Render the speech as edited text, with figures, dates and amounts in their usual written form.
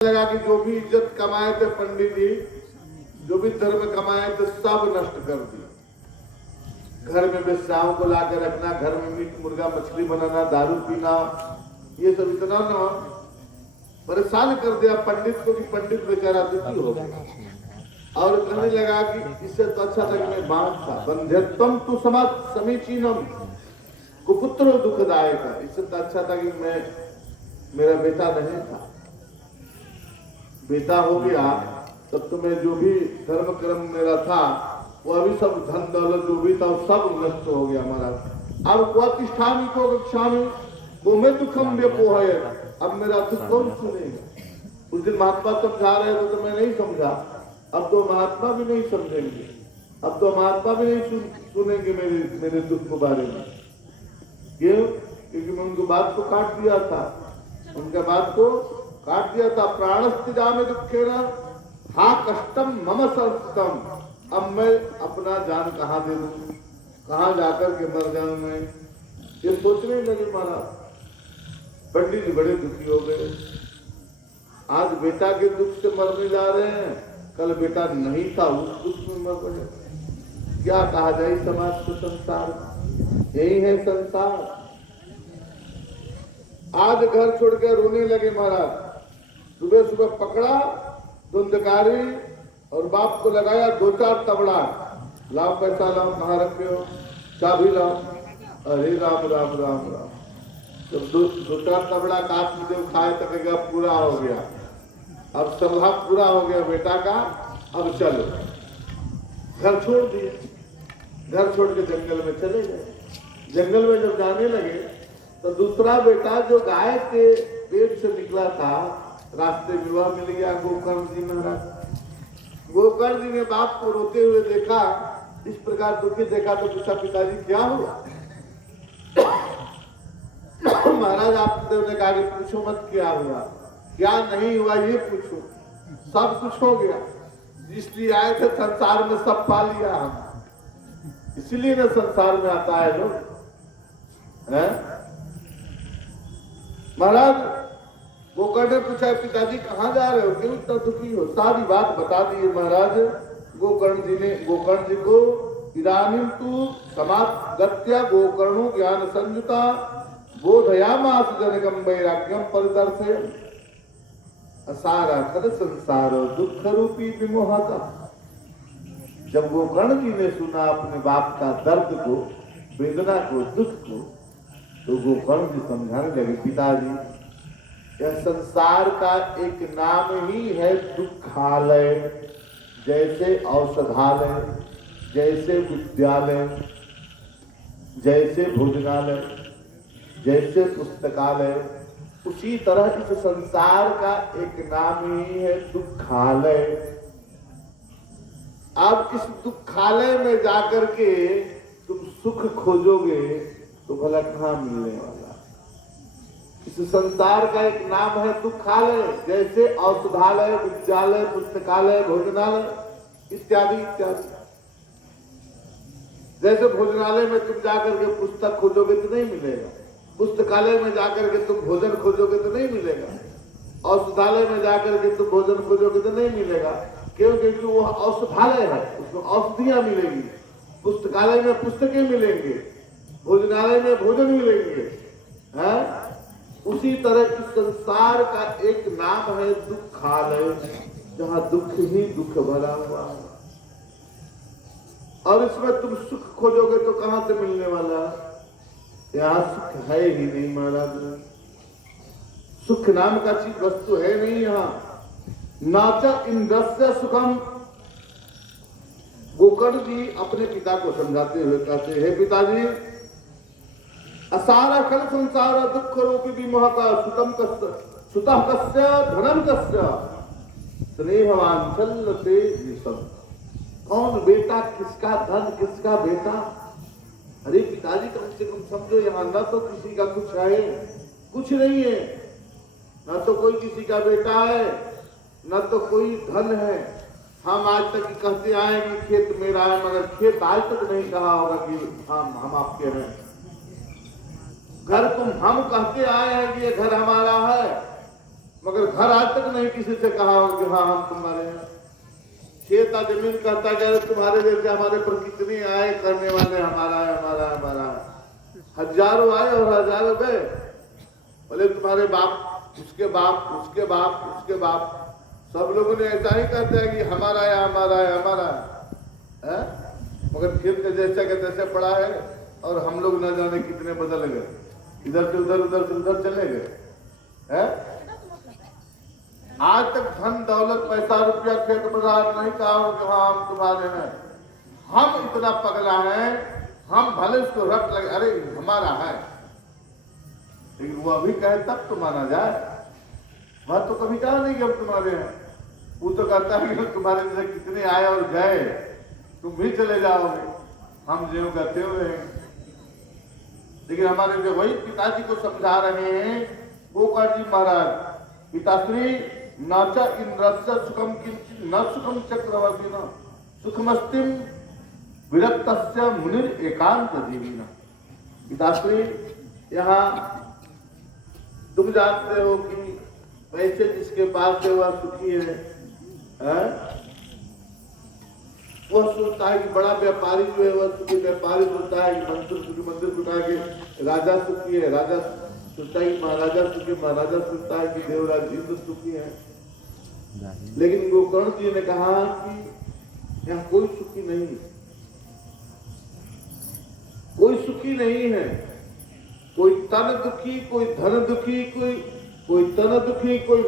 लगा कि जो भी इज्जत कमाए थे पंडित जी, जो भी धर्म कमाए थे सब नष्ट कर दिए। घर में बेश्याओं को लाकर रखना, घर में मीट मुर्गा मछली बनाना, दारू पीना, ये सब इतना ना परेशान कर दिया पंडित को कि पंडित बेचारा दुखी हो गया और कहने लगा कि इससे तो अच्छा था कि मैं बांझ था। बंध्यत्वम तु समीचीनम कुपुत्रो दुखदायक, इससे तो अच्छा था कि मैं मेरा बेटा नहीं था। बेटा हो गया तब तो मैं जो भी धर्म कर्म मेरा था वो अभी सब धन दौलत जो भी था सब नष्ट हो गया हमारा। अब प्रतिष्ठामी को कक्षामी वो मैं दुखम व्यपो है, अब मेरा दुख कौन सुनेगा। उस दिन महात्मा समझा रहे थे तो मैं नहीं समझा, अब तो महात्मा भी नहीं समझेंगे, अब तो महात्मा भी नहीं सुनेंगे मेरे दुख के बारे में। क्यों? क्योंकि मैं उनको बात को काट दिया था, उनका बात को काट दिया था। प्राणस्थिजा में दुखे न हा कष्टम मम संस्तम, अब मैं अपना जान कहाँ दे दूं, कहाँ जाकर के मर जाऊं मैं, ये सोचने लगे महाराज। पंडित जी बड़े दुखी हो गए। आज बेटा के दुख से मरने जा रहे हैं, कल बेटा नहीं था उस दुख में मर रहे। क्या कहा जाए समाज को, संसार यही है संसार। आज घर छोड़ के रोने लगे महाराज। सुबह सुबह पकड़ा धुंधकारी और बाप को लगाया 2-4 तबड़ा, लाओ पैसा लाओ, कहाँ रखे हो, चाबी लाओ, अरे राम राम राम राम। जब 2-4 तबड़ा काट देव खाए तक पूरा हो गया, अब स्वभाव पूरा हो गया बेटा का, अब चलो। घर छोड़ दिए, घर छोड़ के जंगल में चले गए। जंगल में जब जाने लगे तो दूसरा बेटा जो गाय के पेट से निकला था, रास्ते विवाह मिल गया गोकर्ण जी महाराज। गोकर्ण जी ने बाप को रोते हुए देखा, इस प्रकार दुखी देखा तो पूछा, पिताजी क्या हुआ? महाराज आपने कहा कि पूछो मत क्या हुआ, क्या नहीं हुआ ये पूछो, सब कुछ हो गया। इसलिए आए थे संसार में, सब पा लिया हम, इसलिए ना संसार में आता है लोग। महाराज गोकर्ण ने पूछा, पिताजी कहाँ जा रहे हो, क्यों इतना दुखी हो? सारी बात बता दी महाराज गोकर्ण जी ने गोकर्ण जी को। इदानीं तु समागत्य गोकर्णो ज्ञान संयुता बोधयामास जनकम वैराग्यम परिदर्शय असारा खद संसार दुख रूपी विमोहता। जब गोकर्ण जी ने सुना अपने बाप का दर्द को, वेदना को, दुख को, तो गोकर्ण जी समझाने लगे, पिताजी यह संसार का एक नाम ही है दुखालय। जैसे औषधालय, जैसे विद्यालय, जैसे भोजनालय, जैसे पुस्तकालय, उसी तरह इस संसार का एक नाम ही है दुखालय। अब इस दुखालय में जाकर के तुम सुख खोजोगे तो भला कहाँ मिलने वाला। इस संसार का एक नाम है दुखालय, जैसे औषधालय, विद्यालय, पुस्तकालय, भोजनालय इत्यादि इत्यादि। जैसे भोजनालय में तुम जाकर के पुस्तक खोजोगे तो नहीं मिलेगा, पुस्तकालय में जाकर के तुम भोजन खोजोगे तो नहीं मिलेगा, औषधालय में जाकर के तुम भोजन खोजोगे तो नहीं मिलेगा। क्यों? क्योंकि वो औषधालय है, उसमें औषधियां मिलेंगी। पुस्तकालय में पुस्तकें मिलेंगे, भोजनालय में भोजन मिलेंगे। है उसी तरह इस संसार का एक नाम है दुखालय, जहां दुख ही दुख भरा हुआ है। और इसमें तुम सुख खोजोगे तो कहां से मिलने वाला? यहाँ सुख है ही नहीं महाराज। सुख नाम का चीज वस्तु है नहीं यहाँ। नाच इंद्रस्य सुखम। गोकर्ण जी अपने पिता को समझाते हुए कहते हैं, पिताजी असारा खल संसार दुख रूपी विमोहता सुतम कस्य सुतः कस्य धनम कस्य स्नेहवांचल ते विषम। कौन बेटा, किसका धन, किसका बेटा? अरे पिताजी कम से कम समझो, यहाँ न तो किसी का कुछ है, कुछ नहीं है, न तो कोई किसी का बेटा है, न तो कोई धन है। हम आज तक कहते आए कि खेत मेरा है, मगर खेत आज तक नहीं कहा होगा कि हम आपके हैं। घर तुम हम कहते आए हैं कि ये घर हमारा है, मगर घर आज तक नहीं किसी से कहा हो कि हाँ हम तुम्हारे हैं। खेत जमीन कहता गया तुम्हारे जैसे हमारे पर कितने आए करने वाले, हमारा है हमारा है हमारा है। हजारों आए और हजारों गए। बोले तुम्हारे बाप, उसके बाप, उसके बाप, उसके बाप, सब लोगों ने ऐसा ही कहते हैं कि हमारा है हमारा है हमारा है। मगर खेत के जैसे के तैसे पड़ा है और हम लोग न जाने कितने बदल गए, इधर से उधर, उधर से उधर चले गए हैं। आज तक धन दौलत पैसा रुपया खेत बाजार नहीं कहा हो कि हाँ हम तुम्हारे हैं। हम इतना पगला है, हम भले उसको रट लगे अरे हमारा है, लेकिन वो अभी कहे तब तो माना जाए। वह तो कभी कहा नहीं कि हम तुम्हारे हैं। वो तो कहता है कि तुम्हारे जैसे कितने आए और गए, तुम भी चले जाओगे, हम जो कहते हुए। लेकिन हमारे जो वही पिताजी को समझा रहे हैं गोकर्ण जी महाराज, पिताश्री नाचा इंद्रस्य सुखम किंचित न सुखम चक्रवर्ती न सुखमस्तिम विरक्तस्य मुनिर एकांत जीविना। पिताश्री यहाँ तुम जानते हो कि पैसे जिसके पास है वह सुखी है? वह सोचता है कि बड़ा व्यापारी जो है वह सुखी। व्यापारी सोचता है कि मंदिर सुखी, मंदिर सुखा के राजा सुखी है, राजा सोचता है कि महाराजा सुखी, महाराजा सोचता है कि देवराज इंद्र सुखी है। लेकिन गोकर्ण जी ने कहा कि यहाँ कोई सुखी नहीं, कोई सुखी नहीं है। कोई तन दुखी, कोई धन दुखी, कोई तन दुखी, कोई